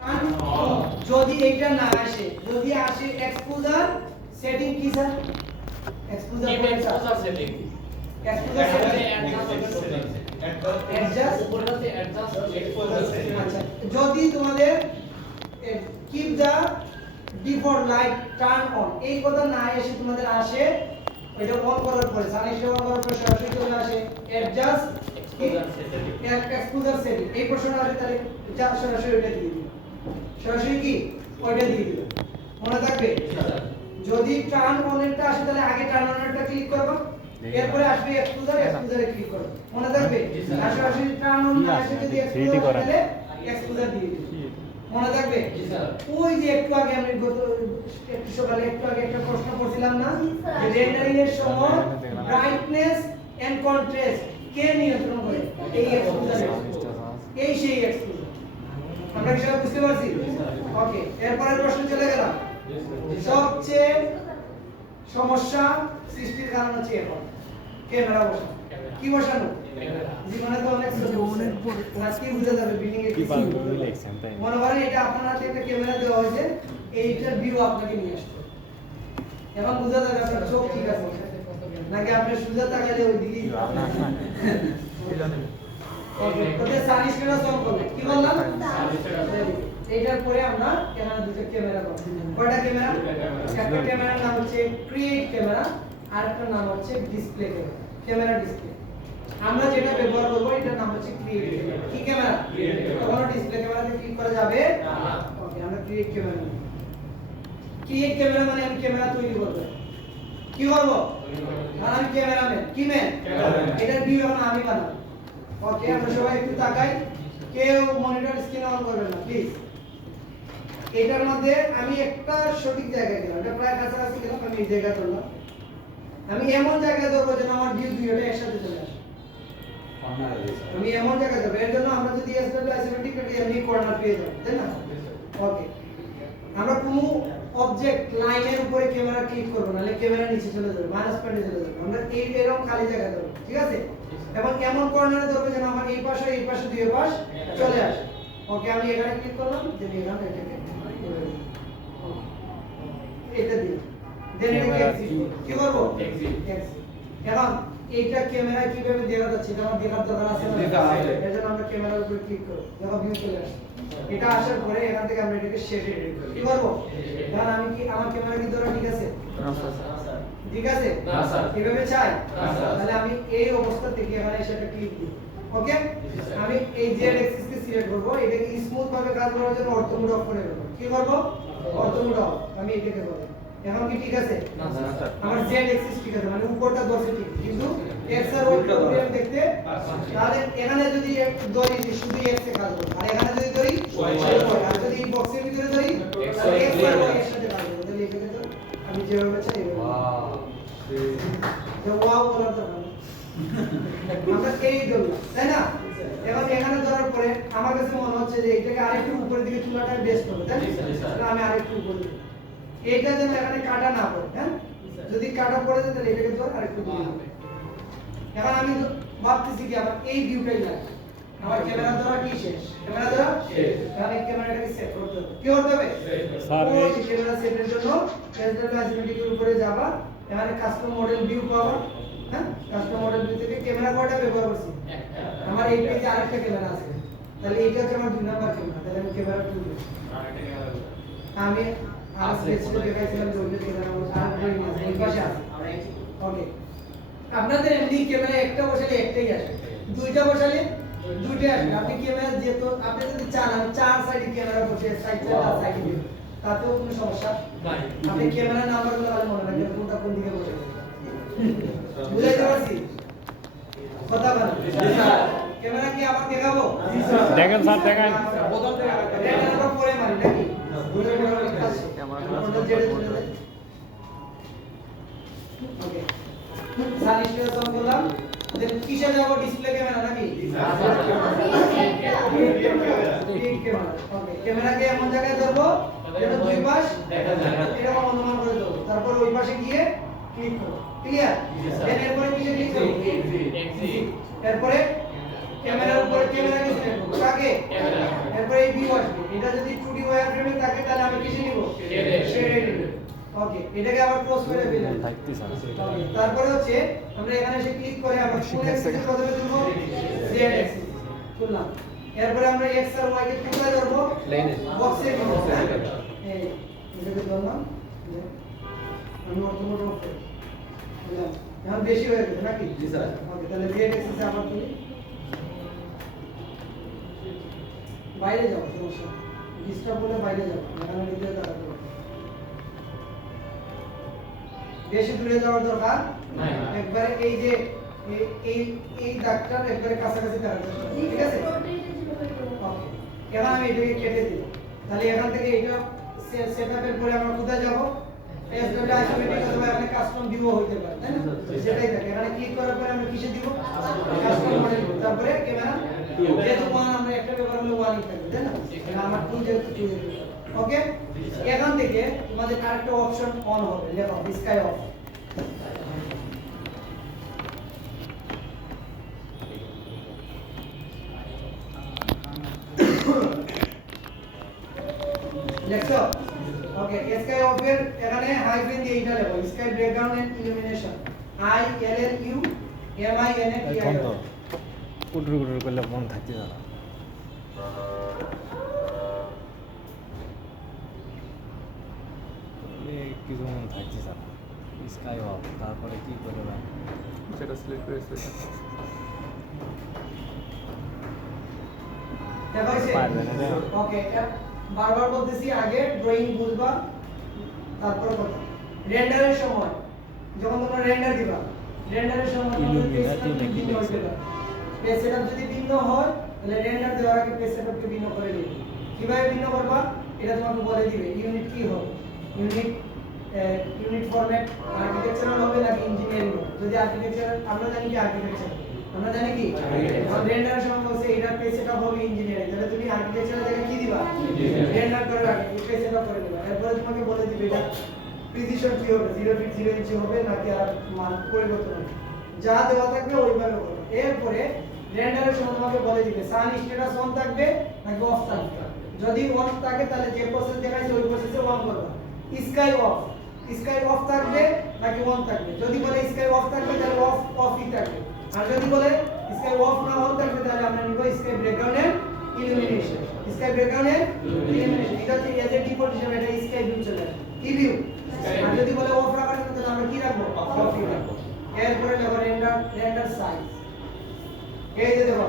যদি এটা না আসে, যদি আসে এক্সপোজার সেটিং কি sir? Exposure setting exposure setting adjust উপরটাতে অ্যাডজাস্ট এক্সপোজার সেটিং। আচ্ছা, যদি তোমাদের keep the default light turn on এই কথা না এসে তোমাদের আসে এটা অন করার পরে সানিশে অন করার পরে সরাসরি চলে আসে অ্যাডজাস্ট এক্সপোজার সেটিং এই প্রশ্নটা আসে তাহলে যা সরাসরি ওটা দিয়ে দিবে। সরাসরি কি ওইটা দিয়ে দিবে, মনে থাকবে। যদি টার্ন অনেরটা আসে তাহলে আগে টার্ন অনেরটা ক্লিক করবে, এরপরে আসবে এক্সপোজারে ক্লিক করবে, মনে থাকবে। আর সরাসরি টার্ন অন না আসে যদি এক্সপোজার তাহলে এক্সপোজার দিয়ে দিবে, মনে থাকবে। ওই যে একটু আগে আমি একটু সকালে একটু আগে একটা প্রশ্ন করছিলাম না যে রেন্ডারিং এর সময় ব্রাইটনেস এন্ড কন্ট্রাস্ট কে নিয়ন্ত্রণ করে? এই এক্সপোজার, এই সেই এক্সপোজার। আমরা কি সব বুঝতে পারছি? ওকে, এরপরের প্রশ্ন চলে গেলাম। সবচেয়ে সমস্যা সৃষ্টির কারণ হচ্ছে এখন ক্যামেরা বসানো। কি বসানো? জীবনে তো অনেক আজকে বুঝে যাবে বিল্ডিং এর কি মনে করেন এটা আপনার হাতে একটা ক্যামেরা দেওয়া হয়েছে, এইটার ভিউ আপনাকে নিয়ে আসতে হবে। এখন বুঝা যাবে আপনার চোখ ঠিক আছে নাকি আপনি সোজা তাকালে ওই দিকেই ওকে, ওতে সারিশ কেন সলভ করব কি বললাম? এইটার পরে আমরা এখানে দুটো ক্যামেরা করব। কয়টা ক্যামেরা? একটা ক্যামেরার নাম হচ্ছে ক্রিয়েট ক্যামেরা আর একটা নাম হচ্ছে ডিসপ্লে ক্যামেরা। ক্যামেরা ডিসপ্লে আমরা যেটা ব্যবহার করব এটার নাম হচ্ছে ক্রিয়েট ক্যামেরা। কি ক্যামেরা? কখনো ডিসপ্লে ক্যামেরাতে ক্লিক করা যাবে না। ওকে, আমরা ক্রিয়েট ক্যামেরা নিব। ক্রিয়েট ক্যামেরা মানে আমি ক্যামেরা তৈরি করব। কি করব? আর আমি ক্যামেরাম্যান। কি ম্যান? এটার ভিউ এখন আমি বানাবো। ওকে, আমরা সবাই একটু তাকাই, কেউ মনিটর স্ক্রিন অন করবেন না প্লিজ। এটার মধ্যে আমি একটা সঠিক জায়গায় গেলাম, এটা প্রায় কাছাকাছি গেলাম, আমি এই জায়গা ধরলাম। আমি এমন জায়গায় ধরবো যেন আমার ভিউ দুইটা একসাথে চলে আসে। আমি এমন জায়গায় ধরবো, এর জন্য আমরা যদি এসডব্লিউ আইসোমেট্রিক কাটি এমনি কর্নার পেয়ে যাব, তাই না? ওকে, আমরা কোনো অবজেক্ট লাইনের উপরে ক্যামেরা ক্লিক করব না, নালে ক্যামেরা নিচে চলে যাবে, মাইনাস পয়েন্টে চলে যাবে। আমরা এরকম খালি জায়গায় ধরব, ঠিক আছে? এবং এমন কর্নারে ধরব যেন আমার এই পাশে দুই পাশ চলে আসে। ওকে, আমি এখানে ক্লিক করলাম, দেন এখানে এটাকে এটা দিই, দেন এটাকে এক্সিট কি করব? এক্সিট। এখন এইটা ক্যামেরা কিভাবে দেখা যাচ্ছে এটা আমার দেখার দরকার আছে না? এজন্য আমরা ক্যামেরার উপরে ক্লিক করব, দেখো ভিউ চলে আসে। এটা আসার পরে এখান থেকে আমরা এটাকে শেড এডিট করব। কি করব? কারণ আমি কি আমার ক্যামেরা কি ধরা ঠিক আছে? না স্যার। ঠিক আছে? না স্যার। এভাবে চাই? না স্যার। তাহলে আমি এই অবস্থা থেকে এখানে এসে একটা ক্লিক দিই। ওকে? আমি এই জেড অ্যাক্সিস কে সিলেক্ট করব, এটাকে স্মুথ ভাবে কাজ করার জন্য অর্থ মোড অফ করে দেব। কি করব? অর্থ মোড অফ। আমি এটাকে করব। এখন কি ঠিক আছে? না স্যার। আমার জেড অ্যাক্সিস ঠিক আছে, মানে উপরটা ধরছে ঠিক, কিন্তু এক্স আর ওয়াই প্রবলেম দেখতে। তাহলে এখানে যদি ধরি শুধু এক্স এ কাজ করবে, আর এখানে যদি ধরি ওয়াই, আর যদি এই বক্সের ভিতরে ধরি এক্স আর ওয়াই এর সাথে কাজ করবে। তাহলে এখানে তো আমি যেভাবে চাই এভাবে। ওয়াও, তো ওয়াও বলার দরকার নেই। আমরা এই ধরলাম, তাই না? এখন এখানে ধরার পরে আমার কাছে মনে হচ্ছে যে এটাকে আরেকটু উপরের দিকে চুলাটা বেস্ট হবে, তাই না? তাহলে আমি আরেকটু উপরে দিই। এইটা যেন এখানে কাটা না পড়ে, হ্যাঁ? যদি কাটা পড়ে যায় তাহলে এটাকে ধর আরেকটু দিয়ে দেব। এখন আমি ভাবতেছি কি আমার এই ভিউটাই লাগে। আমার ক্যামেরা ধরা কি শেষ? ক্যামেরা ধরা শেষ। তাহলে ক্যামেরাটাকে সেট করতে হবে। কি করতে হবে? স্যার এই ক্যামেরা সেটের জন্য এসডব্লিউ আইসোমেট্রিকের উপরে যাবা, এখানে কাস্টম মডেল ভিউ পাওয়া, হ্যাঁ? কাস্টম মডেল ভিউ থেকে ক্যামেরা কোডটা ব্যবহার করছি। আমার এই পেজে আরেকটা ক্যামেরা আছে। তাহলে এইটা হচ্ছে আমার 2 নাম্বার ক্যামেরা। তাহলে আমি ক্যামেরা তুলব। আরেকটা ক্যামেরা আমি আর স্পেসে দেখাইছিলাম যে ওইটা ক্যামেরা আর ওই পাশে আছে। ওকে, আপনাদের এমনি ক্যামেরা একটা বসালে একটাই আসে, দুইটা বসালে দুইটাই আসে। আপনি ক্যামেরা যেহেতু আপনি যদি চান আমি চার সাইডে ক্যামেরা বসিয়ে সাইড সাইডে দিব, তাতেও কোনো সমস্যা নাই। আপনি ক্যামেরা নাম্বারগুলো ভালো মনে রাখবেন, কোনটা কোন দিকে বসে বুঝাইতে পারছি কথা বলেন? ক্যামেরা কি আবার দেখাবো? দেখেন স্যার, দেখেন প্রথম থেকে দেখেন, আমরা পরে মারি নাকি ক্যামেরা জেডে চলে যায়। ওকে, সারিশটা সব বললাম। দেন কিসে যাব? ডিসপ্লে ক্যামেরা নাকি? ওকে, ক্যামেরাকে এমন জায়গায় ধরবো যেন দুই পাশ দেখা যায়, এরকম অনুমান করে ধরবো। তারপর ওই পাশে গিয়ে ক্লিক করব। ক্লিয়ার? দেন এরপরে কিসে ক্লিক করব? এরপরে ক্যামেরার উপরে ক্যামেরা কি সিলেক্ট করব কাকে এরপর এই ভিউ আসবে এটা যদি 2D ওয়্যার ফ্রেমে থাকে তাহলে আমি কিসে নিব শেডে নিব ওকে এটাকে আবার ক্লোজ করে দিলাম ওকে তারপরে হচ্ছে আমরা এখানে এসে ক্লিক করে আমরা কোন অ্যাক্সিসে প্রথমে তুলব z অ্যাক্সিস তুললাম এরপরে আমরা x আর y কে কোথায় ধরব বক্সে দিব এই এটাকে ধরলাম আমি অটোমেটিক অফ করে দিলাম এখন বেশি হয়ে গেছে নাকি জি স্যার ওকে তাহলে z অ্যাক্সিসে আবার তুলি বাইরে যাও সমস্যা ডিস্টার্ব হলে বাইরে যাও এখানে ভিতরে দাঁড়াতে হবে বেশি দূরে যাওয়ার দরকার নাই একবারে এই যে এই দাগটার একবারে কাছাকাছি দাঁড়াতে হবে ঠিক আছে ওকে এখন আমি এটাকে কেটে দিই তাহলে এখান থেকে এটা সেটআপের পরে আমরা কোথায় যাব এসডব্লিউ আইসোমেট্রিক অথবা এখানে কাস্টম ভিউ হইতে পারে তাই না সেটাই থাকে এখানে ক্লিক করার পরে আমরা কিসে দিব কাস্টম মডেল তারপরে ক্যামেরা যেহেতু 1 আমরা একটা ব্যবহার হলে 1 ই থাকবে তাই না তাহলে আমার 2 যেহেতু 2 ওকে এখান থেকে তোমাদের আরেকটা অপশন অন হবে লেখো স্কাই অফ লেখো ওকে স্কাই অফ এর এখানে হাইফেন দিয়ে এটা লেখো sky background and illumination I L L U M I N A T I O কুটুর কুটুর করলে মন থাকতে যাবে কিছু মন থাকতে যাবে স্কাই অফ তারপরে কি করবে সেটা সিলেক্ট করে স্পেশাল দেখো এসে পারবে না ওকে বারবার বলতেছি আগে ড্রয়িং বুঝবা তারপর কথা রেন্ডারের সময় যখন তোমরা রেন্ডার দিবা রেন্ডারের সময় পেজ সেটআপ যদি ভিন্ন হয় তাহলে রেন্ডার দেওয়ার আগে পেজ সেটআপকে ভিন্ন করে দিবে কিভাবে ভিন্ন করবা এটা তোমাকে বলে দিবে ইউনিট কি হবে ইউনিট ফরম্যাট আর্কিটেকচারাল হবে নাকি ইঞ্জিনিয়ারিং হবে যদি আর্কিটেকচারাল আমরা জানি কি আর্কিটেকচার আমরা জানি কি রেন্ডারের সময় বলছে এটা পেজ সেটআপ হবে ইঞ্জিনিয়ারিং তাহলে তুমি আর্কিটেকচারাল জায়গায় কি দিবা রেন্ডার করে রাখবে পেজ সেটআপ করে দিবা এরপর তোমাকে বলে দিবে এটা প্রিসিশন কি হবে 0 ফিট 0 ইঞ্চি হবে নাকি আর মান পরিবর্তন হবে যা দেওয়া থাকবে ওইভাবে করবে এরপরে রেন্ডারের সময় তোমাকে বলে দিবে সান স্ট্যাটাস অন থাকবে নাকি অফ থাকবে যদি অন থাকে তাহলে যে প্রসেস দেখাইছে ওই প্রসেসে অন করবে স্কাই অফ থাকবে নাকি অন থাকবে যদি বলে স্কাই অফ থাকবে তাহলে অফই থাকবে আর যদি বলে স্কাই অফ না অন থাকবে তাহলে আমরা নিব স্কাই ব্রেকগ্রাউন্ডের ইলুমিনেশন স্কাই ব্রেকগ্রাউন্ডের ইলুমিনেশন এটা হচ্ছে এজ এ ডিফল্ট হিসেবে এটা স্কাই ভিউ চলে আসে কি ভিউ আর যদি বলে অফ রাখার জন্য তাহলে আমরা কি রাখবো অফই রাখবো এরপরে নেব রেন্ডার সাইজ এই যে দেখো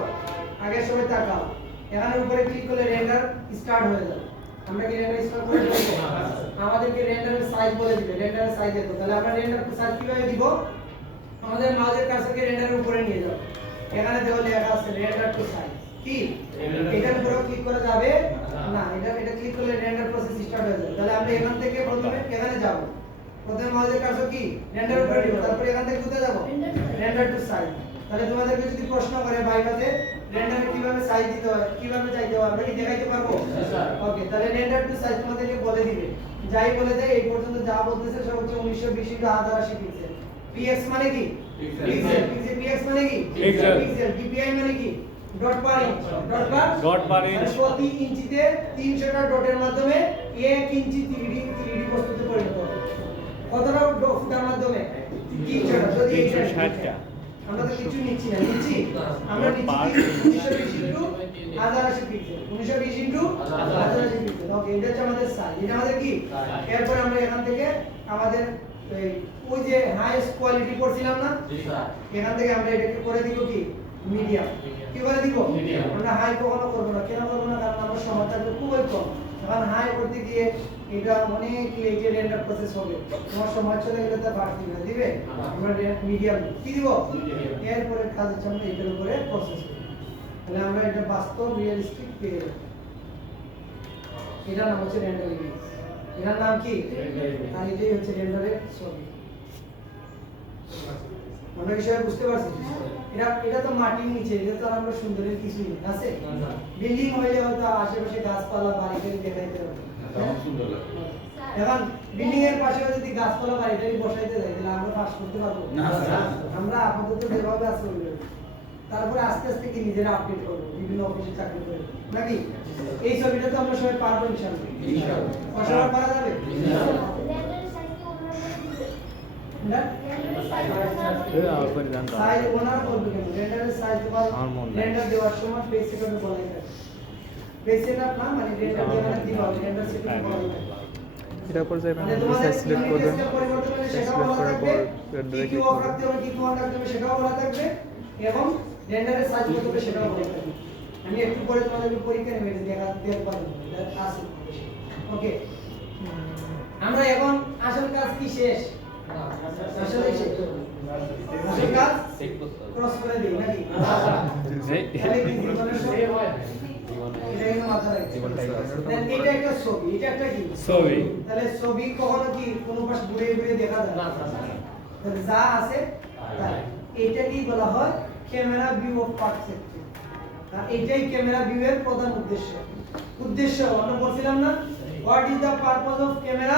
আগের সময় তাকাও এখানে উপরে ক্লিক করলে রেন্ডার স্টার্ট হয়ে যাবে আমরা কি রেন্ডার স্টার্ট করে দেব আমাদেরকে রেন্ডারের সাইজ বলে দিবে রেন্ডারের সাইজ দেব তাহলে আমরা রেন্ডার সাইজ কিভাবে দিব আমাদের মাউসের কার্সারকে রেন্ডারের উপরে নিয়ে যাও এখানে দেখো লেখা আছে রেন্ডার টু সাইজ কি এটার উপরে ক্লিক করা যাবে না এটা ক্লিক করলে রেন্ডার প্রসেস স্টার্ট হয়ে যাবে তাহলে আমরা এখান থেকে প্রথমে এখানে যাব প্রথমে মাউসের কার্সার কি রেন্ডারের উপরে দিব তারপর এখান থেকে কোথায় যাব রেন্ডার টু সাইজ তাহলে তোমাদেরকে যদি প্রশ্ন করে ভাইভাতে রেন্ডারে কিভাবে সাইজ দিতে হয় কিভাবে চাইতে হয় আমরা কি দেখাইতে পারবো ওকে তাহলে রেন্ডার টু সাইজ তোমাদেরকে বলে দিবে যাই বলে দেয় এই পর্যন্ত যা বলতেছে সব হচ্ছে 1920 ইনটু 1080 পিক্সেল px মানে কি পিক্সেল px মানে কি পিক্সেল dpi মানে কি ডট পার ইঞ্চ প্রতি ইঞ্চিতে 300টা ডটের মাধ্যমে 1 ইঞ্চি 3D বস্তুতে পরিণত হবে কতটা ডটের মাধ্যমে 300টা যদি 360টা আমরা তো কিছু নিচ্ছি না আমরা নিচ্ছি 1920 ইনটু 1080 পিক্সেল 1920 ইনটু 1080 পিক্সেল ওকে এটা হচ্ছে আমাদের সাইজ এটা আমাদের কি এরপর আমরা এখান থেকে আমাদের ওই যে হাইয়েস্ট কোয়ালিটি পড়ছিলাম না জি স্যার এখান থেকে আমরা এটাকে করে দিব কি মিডিয়াম কি করে দিব মিডিয়াম আমরা হাই কখনো করব না কেন করব না কারণ আমরা সময়টা খুবই কম এখন হাই করতে গিয়ে এটা অনেক লেটে রেন্ডার প্রসেস হবে তোমার সময় চলে গেলে তা বাড়তি না দিবে আমরা মিডিয়াম কি দিব এরপরে কাজ হচ্ছে আমরা এটার উপরে প্রসেস করব তাহলে আমরা এটা বাস্তব রিয়েলিস্টিক পেয়ে যাব এটার নাম হচ্ছে রেন্ডার ইমেজ এটার নাম কি আর এটাই হচ্ছে রেন্ডারের ছবি আমরা কি সবাই বুঝতে পারছি এটা তো মাটির নিচে এটা তো আমরা সুন্দরের কিছুই নেই আছে বিল্ডিং হইলে হয়তো আশেপাশে গাছপালা বাড়িটারি দেখাইতে হবে সুন্দর লাগে এখন বিল্ডিং এর পাশে যদি গাছপালা বাড়িটারি বসাইতে যাই তাহলে আমরা পাস করতে পারবো না আমরা আপাতত যেভাবে আছে ওইভাবে তারপরে আস্তে আস্তে কি নিজেরা আপডেট করবো বিভিন্ন অফিসে চাকরি করে নাকি এই ছবিটা তো আমরা সবাই পারবো ইনশাআল্লাহ সবাই পারা যাবে না আর করে জানতে সাইজ ওনার বলবে কেন রেন্ডারের সাইজ তোমার আমার মনে নাই। রেন্ডার দেওয়ার সময় পেজ সেটআপে বলাই থাকে পেজ সেটআপ না মানে রেন্ডার দেওয়ার দিবা রেন্ডার সেটআপ বলাই থাকে এটার পর যাবেন মানে তোমাদের সাইজ সিলেক্ট করবেন ইউনিট পরিবর্তন করলে সেটাও সিলেক্ট বলা করার থাকবে পর রেন্ডারে কি ক্লিক অফ করবেন রাখতে হবে কি অন রাখতে হবে সেটাও বলা থাকবে এবং রেন্ডারের সাইজ কত হবে সেটাও বলা থাকবে আমি একটু পরে তোমাদেরকে পরীক্ষা নেব এটা দেখা দেখতে পারবো এটা আছে ওকে আমরা এখন আসল কাজ কি শেষ আসলে শেষ আসল কাজ চেক করতে হবে ক্রস করে দিই নাকি তাহলে কি জীবনের সব এটা কিন্তু মাথায় রাখতে হবে। Then এটা একটা ছবি এটা একটা কি ছবি। তাহলে ছবি কখনো কি কোনো পাশ ঘুরে ঘুরে দেখা যায় না না না তাহলে যা আছে তাই এটাকেই বলা হয় ক্যামেরা ভিউ অফ পারসেপটিভ আর এটাই ক্যামেরা ভিউ এর প্রধান উদ্দেশ্য আমরা বলছিলাম না what is the purpose of camera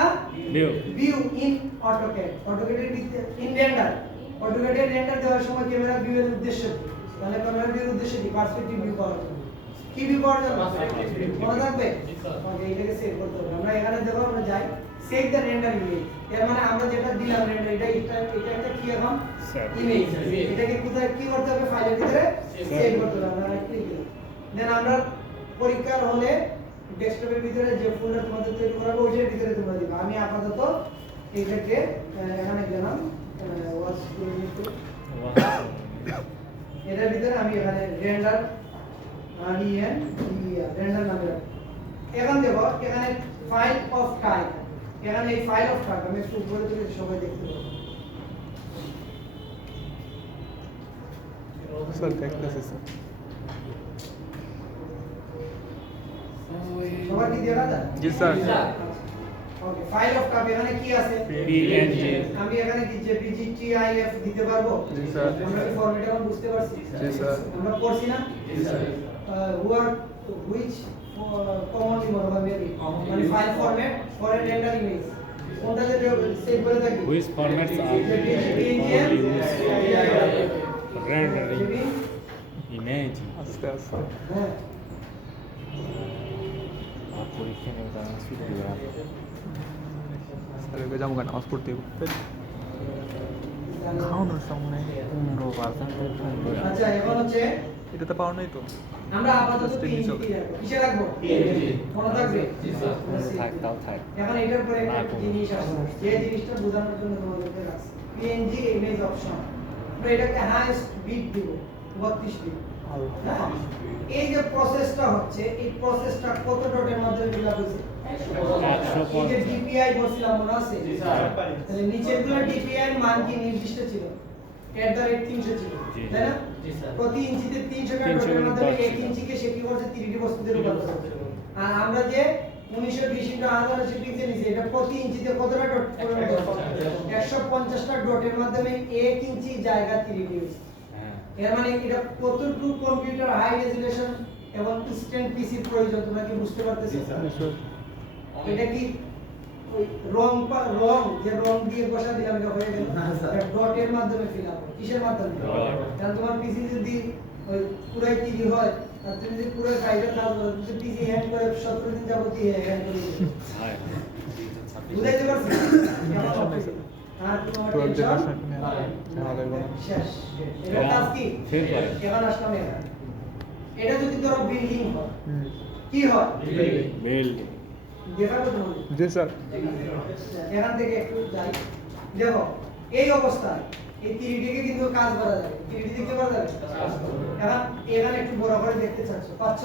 view view in AutoCAD অটোক্যাডের ইন রেন্ডার অটোক্যাডের রেন্ডার দেওয়ার সময় ক্যামেরা ভিউ এর উদ্দেশ্য কি তাহলে ক্যামেরা ভিউ এর উদ্দেশ্য কি পার্সপেক্টিভ ভিউ পাওয়ার জন্য কি ভিউ পাওয়ার জন্য Perspective view। মনে থাকবে জি, স্যার। ওকে এটাকে সেভ করতে হবে আমরা এখানে দেখো আমরা যাই সেভ দ্য রেন্ডার ইমেজ এর মানে আমরা যেটা দিলাম রেন্ডার এটা একটা কি এখন Save। Image Image। এটাকে কোথায় কি করতে হবে ফাইলের ভিতরে Save। সেভ করতে হবে আমরা ক্লিক দিলাম দেন আমরা পরীক্ষার হলে ডেস্কটপের ভিতরে যে ফোল্ডার তোমাদের তৈরি করাবো ওইটার ভিতরে তোমরা দিবা আমি আপাতত এইটাকে এখানে গেলাম ওয়াচ এটার ভিতরে আমি এখানে রেন্ডার রেন্ডার নামে রাখবো এখানে দেখো এখানে ফাইল অফ টাইপ এখানে এই ফাইল অফ টাইপ আমি একটু উপরে তুলে সবাই দেখতে পাবো স্যার দেখতেছি স্যার সবার কি দেখা যায় জি sir okay file of type এখানে কি আছে PNG আমি এখানে কি JPG TIF দিতে পারবো জি স্যার আমরা কি ফরম্যাট এখন বুঝতে পারছি জি স্যার আমরা পড়ছি না জি sir who are which commonly বলবো মেবি মানে file format for a render image কোনটাতে সেভ করে থাকি which formats are rendering image আস্তে আস্তে হ্যাঁ আর পরীক্ষা নেই তার ছুটি দেবে স্যার এবার যাবো কেন নামাজ পড়তে খাওয়ানোর সময় 15% আচ্ছা এখন হচ্ছে এটা তো পাওয়া নাই তো আমরা আপাতত Just PNG নিচে রাখবো কিসে রাখবো PNG মনে থাকবে জি স্যার থাক তাও থাক এখন এটার পরে না, একটা কোনো জিনিস আছে যে জিনিসটা বোঝানোর জন্য তোমাদেরকে রাখছি PNG ইমেজ অপশন আমরা এটাকে হাইয়েস্ট বিট দিব 32 বিট হ্যাঁ এই যে প্রসেসটা হচ্ছে এই প্রসেসটা কত ডটের মাধ্যমে ফিল আপ হয়েছে এই যে DPI বলছিলাম মনে আছে জি স্যার তাহলে নিচের গুলো DPI এর মান কি নির্দিষ্ট ছিল @300 ছিল জি। তাই না জি স্যার প্রতি ইঞ্চিতে 300 টা 300 ডটের মাধ্যমে dot 1 ইঞ্চিকে সে কি করছে 3D বস্তুতে রূপান্তর করছে আর আমরা যে 1920 ইনটু 1080 পিক্সেল নিছি এটা প্রতি ইঞ্চিতে কতটা ডট 150 টা ডটের মাধ্যমে 1 ইঞ্চি জায়গা 3D হয়েছে হ্যাঁ এর মানে এটা কতটুকু কম্পিউটার হাই রেজোলিউশন এবং ইনস্ট্যান্ট পিসির প্রয়োজন তোমরা কি বুঝতে পারতেছো এটা কি ওই রং যে রং দিয়ে বসা দিলাম এটা হয়ে গেল এটা ডটের মাধ্যমে ফিল আপ কিসের মাধ্যমে Dot। কারণ তোমার পিসি যদি ওই পুরাই টিভি হয় আর তুমি যদি পুরো ফাইবার কাজ করো তুমি পিসি হ্যান্ড করে 17 দিন যাবত হ্যান্ড করে দিবে হয় বুঝাইতে পারছি আর তোমার 12 টেনশন জেনারেশন আমাদের বলা শেষ এটা কাজ কি ফের করে এবার আসলাম এখানে এটা যদি ধরো বিল্ডিং হয় কি হয় বিল্ড দেখাবো তোমাদের জি স্যার এখান থেকে একটু যাই দেখো এই অবস্থায় এই 3D কে কিন্তু কাজ করা যায় 3D দেখতে পারা যাবে এখন এখানে একটু বড় করে দেখতে চাচ্ছ পাচ্ছ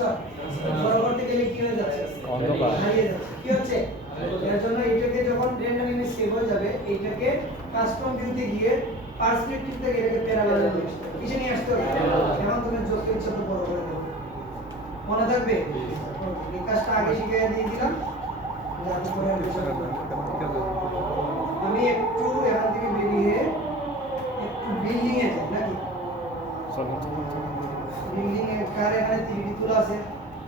বড় করতে গেলে কি হয়ে যাচ্ছে অন্ধকার। হারিয়ে যাচ্ছে কি হচ্ছে এর জন্য এইটাকে যখন রেন্ডার ইমেজ সেভ হয়ে যাবে এইটাকে কাস্টম ভিউতে গিয়ে পার্সপেক্টিভ থেকে এটাকে প্যারালাল নিয়ে আসতে হবে কিসে নিয়ে আসতে হবে এখন তুমি যত ইচ্ছা তো বড় করে দেখো মনে থাকবে এই কাজটা আগে শিখিয়ে দিয়ে দিলাম যাতে করে বিষয় ঠিক আছে আমি একটু এখান থেকে বেরিয়ে একটু বিল্ডিং এ যাই নাকি চলো চলো চলো বিল্ডিং এর কার এখানে 3D টুল আছে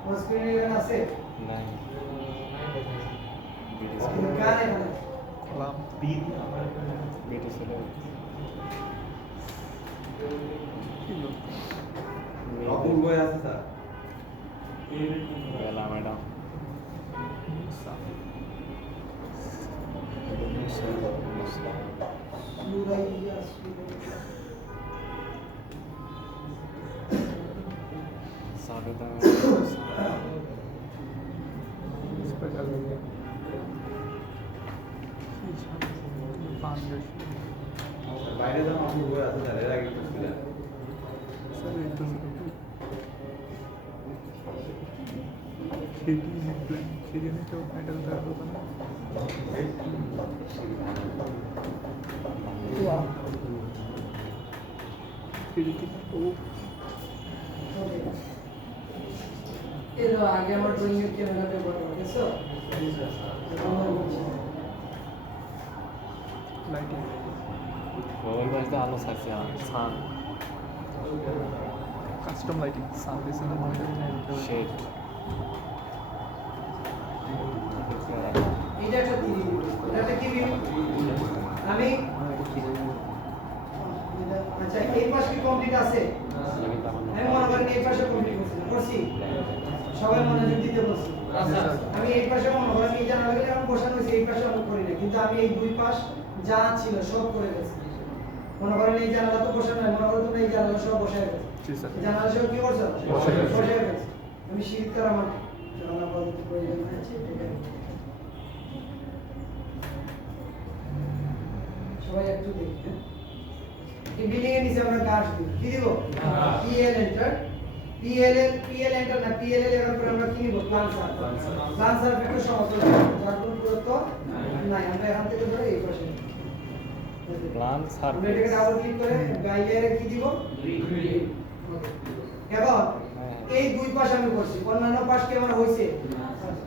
আমার স্ক্রিনে এখানে আছে নাই কার এখানে কলাম বেটে চলে কি অপূর্ব আছে স্যার বেলা ম্যাডাম সুরাইয়া সাবেদা স্পেশাল ফাউন্ডেশন বাইরে যেমন অপূর্ব আছে স্যার এর আগে একটু ছিলেন স্যার এই তো সিটি প্ল্যান সিটি তো এটা তো তার দোকান সিটি ও এর আগে আমার ড্রয়িং এর ক্যামেরা ব্যবহার করেছো লাইটিং ওই বাড়িতে আলো থাকছে sun custom lighting sound design shade এটা একটা থ্রি এটা একটা কি ভিউ আমি আচ্ছা এই পাশ কি কমপ্লিট আছে আমি মনে করেন এই পাশে কমপ্লিট করছি সবাই মনোযোগ দিতে বলছি আমি এই পাশে মনে করেন এই জানালাগুলো আমি বসানো হয়েছে এই পাশে আমি করি না কিন্তু আমি এই দুই পাশ যা ছিল সব করে গেছি মনে করেন এই জানালা তো বসানো হয় মনে করেন তুমি এই জানালা সব বসায় গেছো জি স্যার জানালা সব কি করছো বসায় গেছি। বসায় গেছো আমি শীত করা আমার জানালা বলতে প্রয়োজন আছে সবাই একটু দেখি হ্যাঁ? এই বিল্ডিং এর নিচে আমরা কাজ দিব কি দিব পিএল এন্টার পিএল এন্টার না পিএল এর পরে আমরা কি নিব প্ল্যান সার্ফ একটু সমতল যার কোনো দূরত্ব নাই আমরা এখান থেকে ধরে এই পাশে প্ল্যান আমরা এটাকে সার্ভিস ডাবল ক্লিক করে গাই লেয়ারে কি দিব এবার এই দুই পাশ আমি করছি অন্যান্য পাশ কি আমার হইছে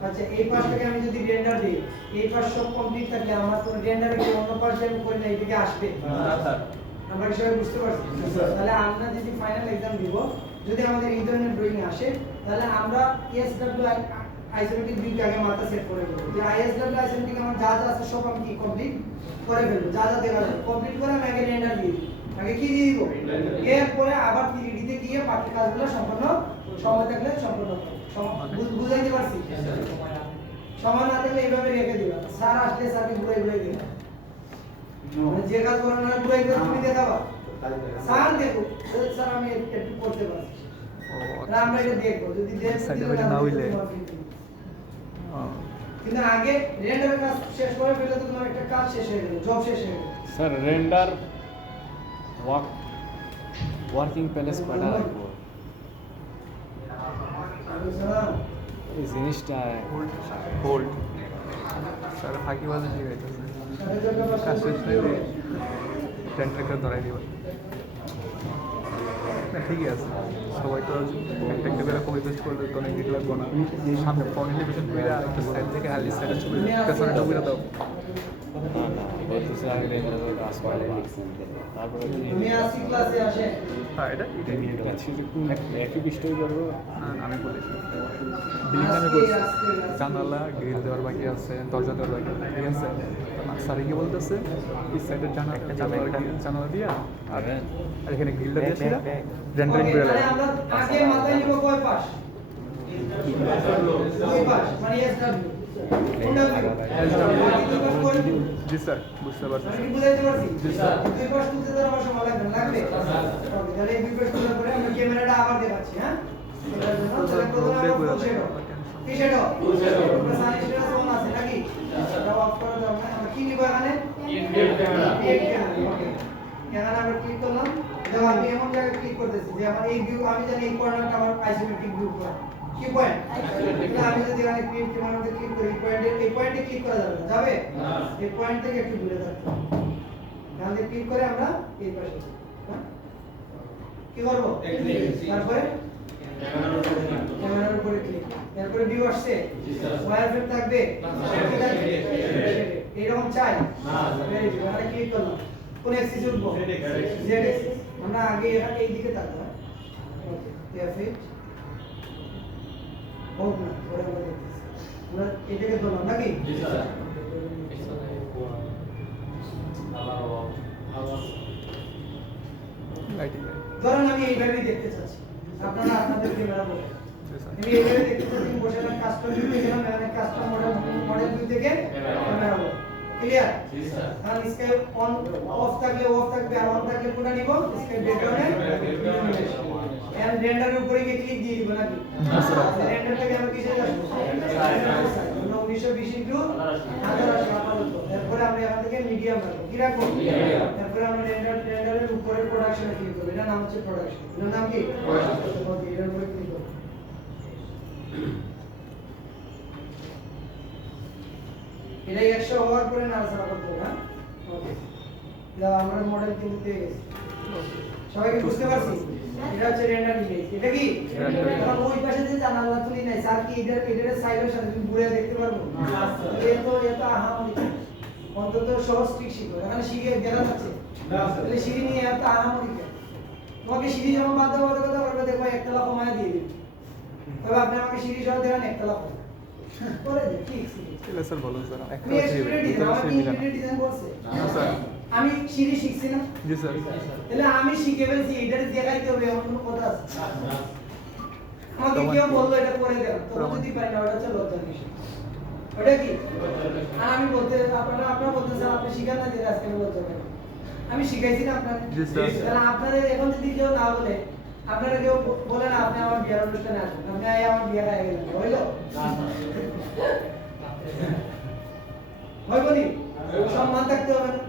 আচ্ছা এই পাশটাকে আমি যদি রেন্ডার দিই এই পাশ সব কমপ্লিট থাকলে আমার কোনো রেন্ডারে কি অন্য পাশ আমি করি না এদিকে আসবে আমরা কি সবাই বুঝতে পারছি তাহলে আমরা যদি ফাইনাল এক্সাম দিব যদি আমাদের এই ধরনের ড্রয়িং আসে তাহলে আমরা এসডব্লিউ আইসোমেট্রিক ভিউ আগে মাথা সেট করে দেব যে আইএসডব্লিউ আইসোমেট্রিক আমার যা যা আছে সব আমি কি কমপ্লিট করে ফেলবো যা যা দেখা যাবে কমপ্লিট করে আমি আগে রেন্ডার দিই আগে কি দিয়ে দিব এরপরে আবার 3D তে গিয়ে বাকি কাজগুলো সম্পূর্ণ সময় থাকলে সম্পূর্ণ বুঝাইতে পারছি সময় না থাকলে এইভাবে রেখে দিবা স্যার আসলে স্যারকে ঘুরাই ঘুরাই দিবা মানে যে কাজ করার না ঘুরাই করে তুমি দেখাবা স্যার দেখো স্যার আমি একটু করতে পারছি না আমরা এটা দেখবো যদি সাইডে বাইরে না হইলে কিন্তু আগে রেন্ডারের কাজ শেষ করে ফেললে তো তোমার একটা কাজ শেষ হয়ে গেল জব শেষ হয়ে গেল স্যার রেন্ডার ওয়ার্কিং প্যালেস কয়টা রাখবো এই জিনিসটা হোল্ড স্যার ফাঁকি বাজে শিখাইতেছে কাজ শেষ হয়ে টেন্ট্রেকার ধরাই দিব না ঠিকই আছে সবাই তো একটা একটা করে কপি পেস্ট করলে তো অনেক ভিডিও লাগবে না সামনে ফ্রন্ট এলিভেশন কইরা একটা সাইড থেকে আলি সাইডে ছবি পেছনে টুপিটা দাও না না বলতেছে আগে রেন্ডারের কাজ করবা তারপরে তুমি আসি ক্লাসে আসে হ্যাঁ এটা নিয়ে দেবো একই পৃষ্ঠায় করবো আমি বলেছি বিল্ডিং আমি করছি জানালা গ্রিল দেওয়ার বাকি আছে দরজা দেওয়ার বাকি আছে ঠিক আছে স্যারে কি বলতেছে এই সাইডের জানালা দিয়া আর এখানে গ্রিলটা দিয়েছি রেন্ডারিং করে তাহলে লাগে আমরা আগে মাথায় নিব কয় পাশ দুই পাশ মানে এসডব্লিউ কোনটা দুই পাশ কোন জি স্যার বুঝতে পারছি আমি কি বুঝাইতে পারছি জি স্যার দুই পাশ তুলতে তো আমার সময় লাগবে না লাগবে ওকে তাহলে এই দুই পাশ তোলার পরে আমরা ক্যামেরাটা আবার দেখাচ্ছি হ্যাঁ এটার জন্য তাহলে প্রথমে আমরা ফুল শেডো কি শেডো ফুল শেডো আমরা সানি শেডো অন আছে নাকি এটা অফ করে দাও না আমরা কি নিব এখানে ক্যামেরা ওকে এখানে আমরা ক্লিক করলাম দেখো আমি এমন জায়গায় ক্লিক করতেছি যে আমার এই ভিউ আমি জানি এই কর্নারটা আমার আইসোমেট্রিক ভিউ করা কি পয়েন্ট আমি যদি এখানে ক্লিক ক্যামেরাতে ক্লিক করি এই পয়েন্টে ক্লিক করা যাবে না যাবে এই পয়েন্ট থেকে একটু দূরে থাকতে হবে এখানে ক্লিক করে আমরা এই পাশে কি করব তারপরে ক্যামেরার উপরে ক্লিক এরপরে ভিউ আসছে ওয়্যার ফ্রেম থাকবে এরকম চাই না ভেরি গুড আমরা ক্লিক করলাম কোন অ্যাক্সিস উঠবো জেড অ্যাক্সিস আমরা আগে এখানে এই দিকে তাকাবো ওকে এফ8 হোক না পরে আমরা দেখতেছি আমরা এটাকে ধরলাম নাকি জি স্যার লাইটিং ধরুন আমি এইভাবেই দেখতে চাচ্ছি আপনারা আপনাদের ক্যামেরা বসে জি স্যার আমি এখানে দেখতে পাচ্ছি বসে না কাস্টম ভিউ থেকে এখানে কাস্টম মডেল ভিউ থেকে ক্যামেরা বসে ক্লিয়ার জি স্যার আর इसके অন অফ থাকলে অফ থাকবে আর অন থাকলে কোনটা নিব इसके ব্যাকগ্রাউন্ডে এন্ড রেন্ডারের উপরে গিয়ে ক্লিক দিয়ে দিব নাকি রেন্ডার থেকে আমরা কিসে যাব 1920 ইনটু 1080 আপাতত এরপর আমরা এখান থেকে মিডিয়াম রাখবো কি রাখবো তারপর আমরা রেন্ডারের উপরে প্রোডাকশনে ক্লিক করব এটা নাম হচ্ছে প্রোডাকশন এর নাম কি ওকে এর উপরে ক্লিক করব এটা 100 হওয়ার পরে নাড়াচাড়া করতে হবে হ্যাঁ ওকে এটা আমরা মডেল কিন্তু পেয়ে গেছি সবাই কি বুঝতে পারছি এটা হচ্ছে রেন্ডার ইমেজ এটা কি এখন ওই পাশে যে জানালা তুলি নাই স্যার কি এটার সাইডের সাথে তুমি ঘুরে দেখতে পারবো এটা আহামরি অন্তত সহজ ট্রিক শিখো এখানে শিখে দেখা যাচ্ছে তাহলে সিঁড়ি নিয়ে এত আহামরি কেন তোমাকে সিঁড়ি যেমন বাধ্যবাধকতা করবে দেখো একতলা কমায় দিয়ে দিবে তবে আপনি আমাকে সিঁড়ি সহ দেখান একতলা করে দে ঠিক তাহলে স্যার বলুন স্যার একটা আমি এক্সপিরিয়েন্স ডিজাইন আমার কি ইন্টিরিয়র ডিজাইন করছে না স্যার আমি সিঁড়ি শিখছি না জি স্যার তাহলে আমি শিখে ফেলছি এটারে দেখাইতে হবে এমন কোনো কথা আছে আমাকে কেউ বললো এটা করে দেন তো যদি পাই না ওটা হচ্ছে লজ্জার বিষয় ওটা কি আর আমি বলতে আপনারা বলতে স্যার আপনি শিখান না যে আজকে আমি লজ্জা কেন আমি শিখাইছি না আপনাদের জি স্যার তাহলে আপনাদের এখন যদি কেউ না বলে আপনারা কেউ বলে না আপনি আমার বিয়ের অনুষ্ঠানে আসেন আপনি আই আমার বিয়ে হয়ে গেলেন হইলো হইব নি সম্মান থাকতে হবে না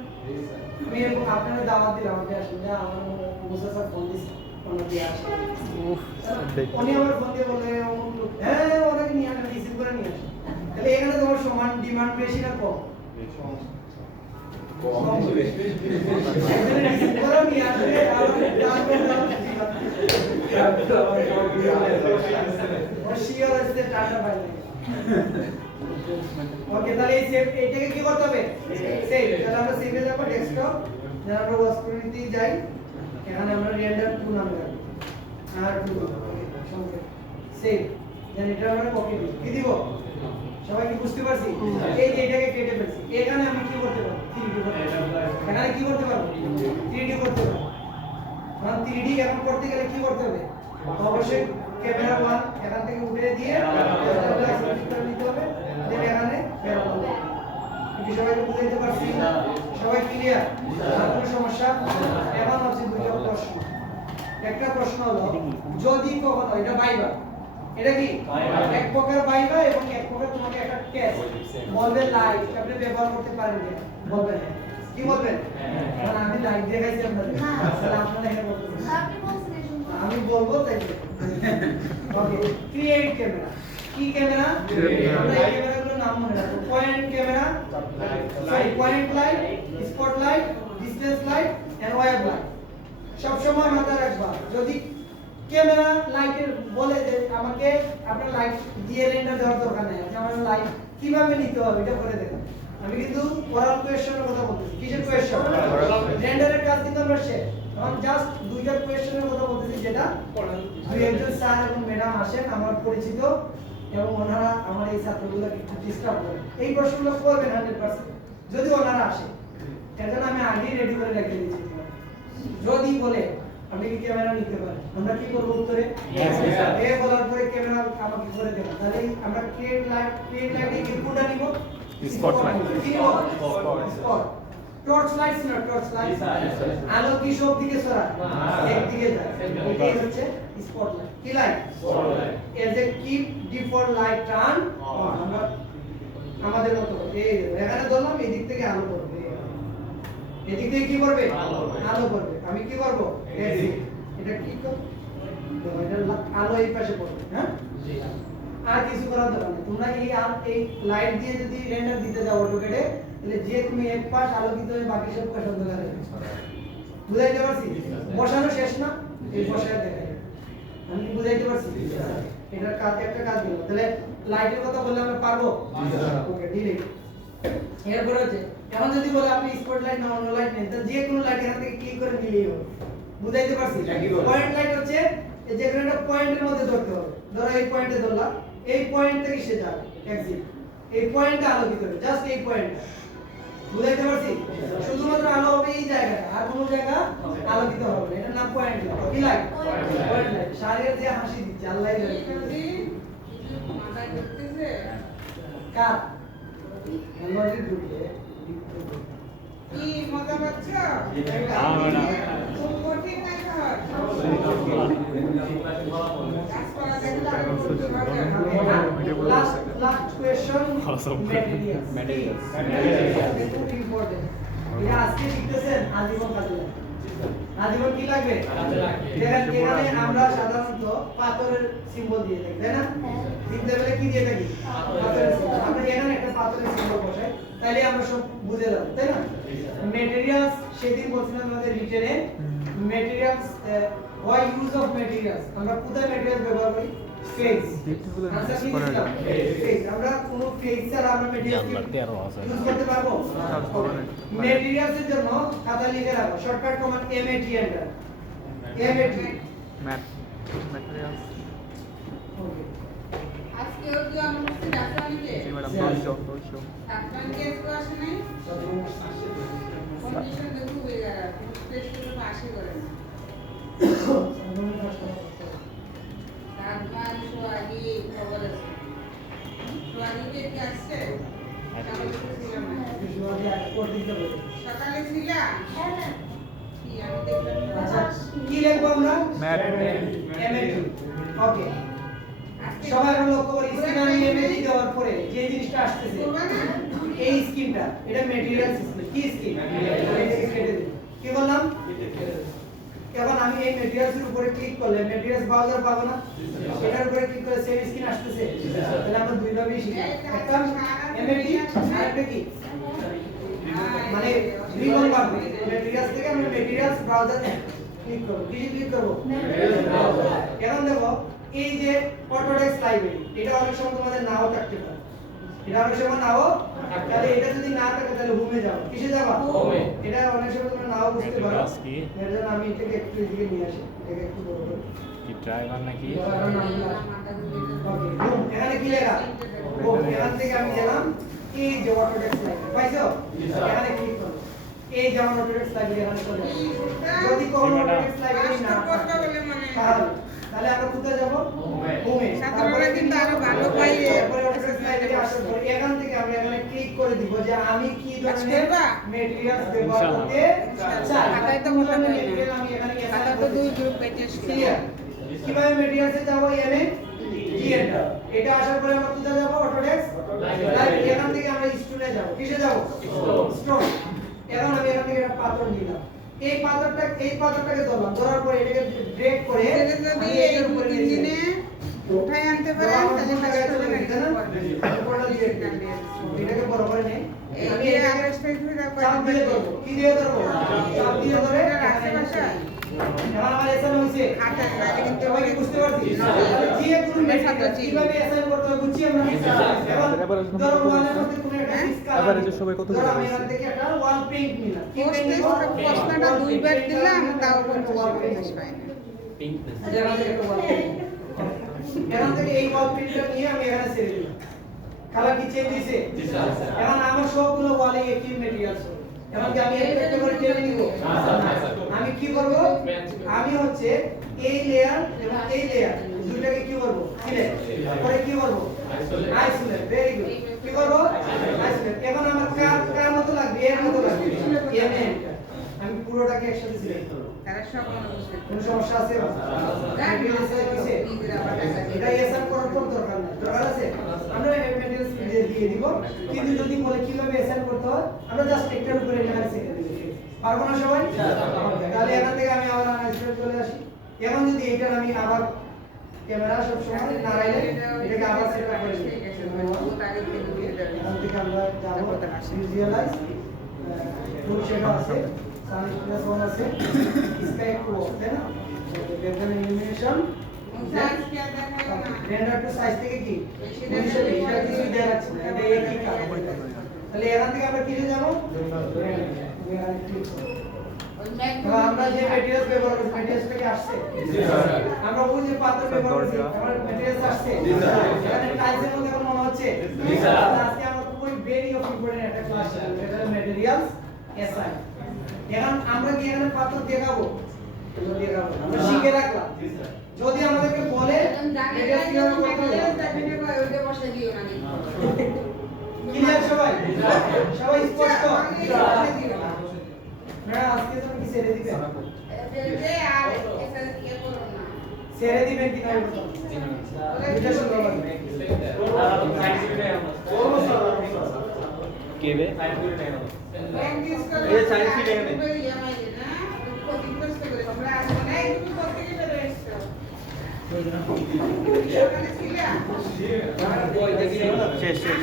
আমি এরকম আপনারা দাওয়াত দিলাম আপনি আসেন না আমার মুসা স্যার ফোন দিছে ওনার বিয়ে আসে উফ দেখ উনি আমার ফোন দিয়ে বলে অমুক লোক হ্যাঁ ওনাকে নিয়ে আসেন রিসিভ করে নিয়ে আসেন তাহলে এখানে তোমার সমান ডিমান্ড বেশি না কম ওকে তাহলে এই সেভ এটাকে কি করতে হবে সেভ তাহলে আমরা সেভে যাব ডেস্কটপ যখন আমরা ওয়ার্কস্পেসে যাই এখানে আমরা রেন্ডার 2 নাম রাখব আর 2 ওকে সংক্ষেপ সেভ দেন এটা আমরা কপি দিব কি দিব সবাই কি বুঝতে পারছি এই যে এটাকে কেটে ফেলছি এখানে আমি কি করতে পারবো 3D করতে পারবো এখানে কি করতে পারবো 3D করতে পারবো কারণ 3D এখন করতে গেলে কি করতে হবে অবশ্যই ক্যামেরা 1 এখান থেকে উঠে দিয়ে করে নিতে হবে দেন এখানে বেরোতে হবে কি সবাই বুঝতে পারছি সবাই ক্লিয়ার আর কোনো সমস্যা এখন হচ্ছে দুটো প্রশ্ন একটা প্রশ্ন হলো যদি কখনো এটা বাইবা এটা কি এক প্রকার বাইবা এবং এক প্রকার তোমাকে একটা টেস্ট বলবে লাইভ আপনি ব্যবহার করতে পারেন না বলবেন কি বলবেন কারণ আমি লাইভ দেখাইছি আপনাদের তাহলে আপনারা এটা বলতেছেন আমি বলবো তাই ওকে ক্রিয়েট ক্যামেরা কি ক্যামেরা আমরা এই ক্যামেরাগুলোর নাম মনে রাখবো point camera sorry point light spot light distance light and wave light সব সময় মাথায় রাখবা যদি ক্যামেরা লাইটের বলে যে আমাকে আপনার লাইট দিয়ে রেন্ডার দেওয়ার দরকার নেই আপনি আমার লাইট কিভাবে নিতে হবে এটা করে দেখুন আমি কিন্তু ওরাল কোয়েশ্চনের কথা বলতেছি কিসের কোয়েশ্চন রেন্ডারের কাজ কিন্তু আমরা শেষ এখন জাস্ট দুইটা কোয়েশ্চনের কথা বলতেছি যেটা দুই একজন স্যার এবং ম্যাডাম আসেন আমার পরিচিত এবং ওনারা আমার এই ছাত্রগুলোকে একটু ডিস্টার্ব করেন এই প্রশ্নগুলো করবেন 100% যদি ওনারা আসে এর জন্য আমি আগেই রেডি করে রেখে দিয়েছি যদি বলে আপনি কি ক্যামেরা নিতে পারেন আমরা কি করব উত্তরে এ বলার পরে ক্যামেরা আমাকে করে দেব তাহলে আমরা ক্রিয়েট লাইট কি কোনটা নিব স্পটলাইট কি নিব স্পট টর্চ লাইট না টর্চ লাইট আলো কি সব দিকে সরায় একদিকে যায় এটাই হচ্ছে স্পটলাইট কি light spotlight as a keep default light turn আমরা আমাদের মতো এই এখানে ধরলাম এই দিক থেকে আলো পড়বে এদিক থেকে কি করবে আলো করবে আমি কি করব এটা কি করব এটা আলো এই পাশে পড়বে হ্যাঁ জি আর কিছু করার দরকার নেই তোমরা এই লাইট দিয়ে যদি রেন্ডার দিতে যাও অটোকেটে তাহলে যে তুমি এক পাশ আলোকিত হয়ে বাকি সব পাশ অন্ধকার হয়ে যাবে বুঝাইতে পারছি বসানো শেষ না এই বসায় দেখাই আমি কি বুঝাইতে পারছি এটার কাজ একটা কাজ দিলাম তাহলে লাইটের কথা বললে আমরা পারবো ওকে ডিরেক্ট এরপর হচ্ছে এখন যদি বলে আপনি স্পটলাইট না অন্য লাইট নেন তাহলে যে কোনো লাইট এখান থেকে ক্লিক করে নিলেই হবে বুঝাইতে পারছি পয়েন্ট লাইট হচ্ছে যে কোনো একটা পয়েন্টের মধ্যে ধরতে হবে ধরো এই পয়েন্টে ধরলাম এই পয়েন্ট থেকে সে যাবে এক্সিট এই পয়েন্টটা আলোকিত হবে জাস্ট এই পয়েন্টটা বুঝাইতে পারছি শুধুমাত্র আলো হবে এই জায়গাটা আর কোনো জায়গা আলোকিত হবে না এটার নাম পয়েন্ট কি লাইট পয়েন্ট লাইট শারীরের যে হাসি দিচ্ছে আল্লাহ জানে কার মনোরি ঢুকে কি মজা পাচ্ছ? খুব কঠিন না সহজ? গাছপালা দেখলে last question materials খুব ইম্পর্টেন্ট এটা আজকে শিখতেছেন আজীবন কাজে লাগবে আজীবন কি লাগবে দেখেন এখানে আমরা সাধারণত পাথরের সিম্বল দিয়ে থাকি তাই না লিখতে গেলে কি দিয়ে থাকি পাথরের symbol। আমরা এখানে একটা পাথরের সিম্বল বসাই তাহলে আমরা সব বুঝে যাব তাই না ম্যাটেরিয়ালস সেদিন বলছিলাম আমাদের রিটেনে materials why use of materials আমরা কোথায় ম্যাটেরিয়াল ব্যবহার করি ফেজ আনসার কি দিলাম ফেজ আমরা কোন ফেজ ছাড়া আমরা ম্যাটেরিয়াল ইউজ করতে পারবো ম্যাটেরিয়ালস এর জন্য খাতা লিখে রাখো shortcut command MAT enter MAT materials okay আজকেও কি অনুমতি রাসায়নিকে জি ম্যাডাম দর্শক রাসায়নিকে একটু আসে নাই কন্ডিশন দেখো হয়ে গেল টেস্ট করে পাশে করে না তারপর সোয়াগি খবর আছে সোয়াগিকে কি আসছে সকালে ছিলাম কি আমি দেখলাম আচ্ছা কি লিখবো আমরা ম্যাট MAT ওকে সবাই আমরা লক্ষ্য করি স্ক্রিনে আমি MAT দেওয়ার পরে যে জিনিসটা আসতেছে এই স্কিমটা এটা ম্যাটেরিয়াল সিস্টেম কি স্কিম এটাকে কেটে দিই কি বললাম এখন আমি এই ম্যাটেরিয়ালস এর উপরে ক্লিক করলে ম্যাটেরিয়ালস ব্রাউজার পাবো না এটার উপরে ক্লিক করে সেভ স্ক্রিন আসতেছে তাহলে আমরা দুই ভাবেই শিখি একটা MAT আর একটা কি মানে রিবন পাবো ম্যাটেরিয়ালস থেকে আমরা ম্যাটেরিয়ালস ব্রাউজার ক্লিক করব কি ক্লিক করব এখন দেখো এই যে অটোডেস্ক লাইব্রেরি এটা অনেক সময় তোমাদের নাও থাকতে পারে এটা অনেক সময় নাও তাহলে এটা যদি না থাকে তাহলে হোমে যাও কিসে যাবা হোমে এটা অনেক সময় তোমরা নাও বুঝতে পারো এর জন্য আমি এটাকে একটু এদিকে নিয়ে আসি এটাকে একটু বড় করে কি ড্রাইভার নাকি ওকে হোম এখানে কি লেখা হোম এখান থেকে আমি গেলাম এই যে অটোডেস্ক লাইব্রেরি পাইছো এখানে ক্লিক করো এই যে আমার অটোডেস্ক লাইব্রেরি এখানে চলে আসবে যদি কোনো অটোডেস্ক লাইব্রেরি না থাকে তাহলে আমরা কোথায় যাব হোমে ছাত্ররা কিন্তু আরো ভালো পাই তারপরে অটোডেস্ক লাইব্রেরি আসার পরে এখান থেকে আমরা এখানে ক্লিক করে দিব যে আমি কি ধরনের ম্যাটেরিয়ালস ব্যবহার করতে চাই খাতায় তো বলা নাই ম্যাটেরিয়াল আমি এখানে খাতা তো দুই গ্রুপ পেজে ক্লিয়ার কিভাবে ম্যাটেরিয়ালসে যাব MAT এন্টার এটা আসার পরে আমরা কোথায় যাব অটোডেস্ক লাইব্রেরি এখান থেকে আমরা স্টোরে যাব কিসে যাব স্টোর এখন আমি এখান থেকে একটা পাথর নিলাম এই পাথরটাকে ধরার পরে এটাকে ড্রেগ করে যদি এই দুই দিনে উঠায় আনতে পারেন তাহলে কাজ করে এটাকে বড় করে নেই এই আমি যে এটাকে আরেকটা ভিডিও চাপ দিয়ে ধরবো কি দিয়ে ধরবো চাপ দিয়ে ধরে রাখতে পারছেন এখন আমার এসাইন হইছে হাতের বাইরে কিন্তু সবাই কি বুঝতে পারছি জি একটু কিভাবে এসাইন করতে হয় বুঝছি আমরা এখন ধরো ওয়ালের মধ্যে কোনো একটা স্কার এবারে সবাই কত ধরো আমি এখান থেকে একটা ওয়াল পেইন্ট নিলাম কি পেইন্ট নিব প্রশ্নটা দুইবার দিলাম তাও কোনো পাই না এখান থেকে এই ওয়াল পেইন্টটা নিয়ে আমি এখানে ছেড়ে দিলাম কালার কি চেঞ্জ হইছে এখন আমার সবগুলো ওয়ালে একই ম্যাটেরিয়ালস এখন কি আমি একটা করে টেনে নিব আমি কি করব আমি হচ্ছে এই লেয়ার এবং এই লেয়ার দুটোকে কি করব সিলেক্ট পরে কি করব আইসোলেট ভেরি গুড কি করব আইসোলেট এখন আমার কার মতো লাগবে এর মতো লাগবে এমএ আমি পুরোটাকে একসাথে সিলেক্ট করব তারা সব মনে বুঝবে কোনো সমস্যা আছে ম্যাটেরিয়ালস আছে এটা এসআর করার কোনো দরকার নেই দরকার আছে আমরা ম্যাটেরিয়ালস দিয়ে দিব কিন্তু যদি বলে কিভাবে এসআর করতে হয় আমরা জাস্ট একটার উপরে এটা শিখে দিব পারবো না সবাই তাহলে এখান থেকে আমি আবার আনস্টল চলে আসি এখন যদি এটা আমি আবার ক্যামেরা সব সময় না রাইলে এটাকে আবার সেট আপ করে দিই এখান থেকে আমরা যাব ভিজুয়ালাইজ ফুল শেডো আছে সান প্লাস 1 আছে স্কাই একটু অফ তাই না ব্যাকগ্রাউন্ড ইলুমিনেশন সাইজ কি দেখাবো না রেন্ডার টু সাইজ থেকে কি 1920 এটা কিছু দেয়া যাচ্ছে না এটা একই কাজ তাহলে এখান থেকে আমরা কিসে যাব আমরা যে ম্যাটেরিয়ালস ব্যবহার করছি ম্যাটেরিয়ালস থেকে আসছে জি স্যার আমরা ওই যে পাত্র ব্যবহার করছি আমার ম্যাটেরিয়ালস আসছে জি স্যার এখানে টাইলসের মধ্যে এখন মনে হচ্ছে জি স্যার আজকে আমরা খুবই ভেরি ইম্পর্টেন্ট একটা ক্লাস এটা ম্যাটেরিয়াল এসআই এখন আমরা কি এখানে পাথর দেখাবো দেখাবো আমরা শিখে রাখলাম যদি আমাদেরকে বলে এটা কিভাবে করতে হবে ক্লিয়ার সবাই সবাই স্পষ্ট না আজকে তুমি কি ছেড়ে দিবে ছেড়ে দিবেন কি না এটা শুনতে হবে কেবে শেষ শেষ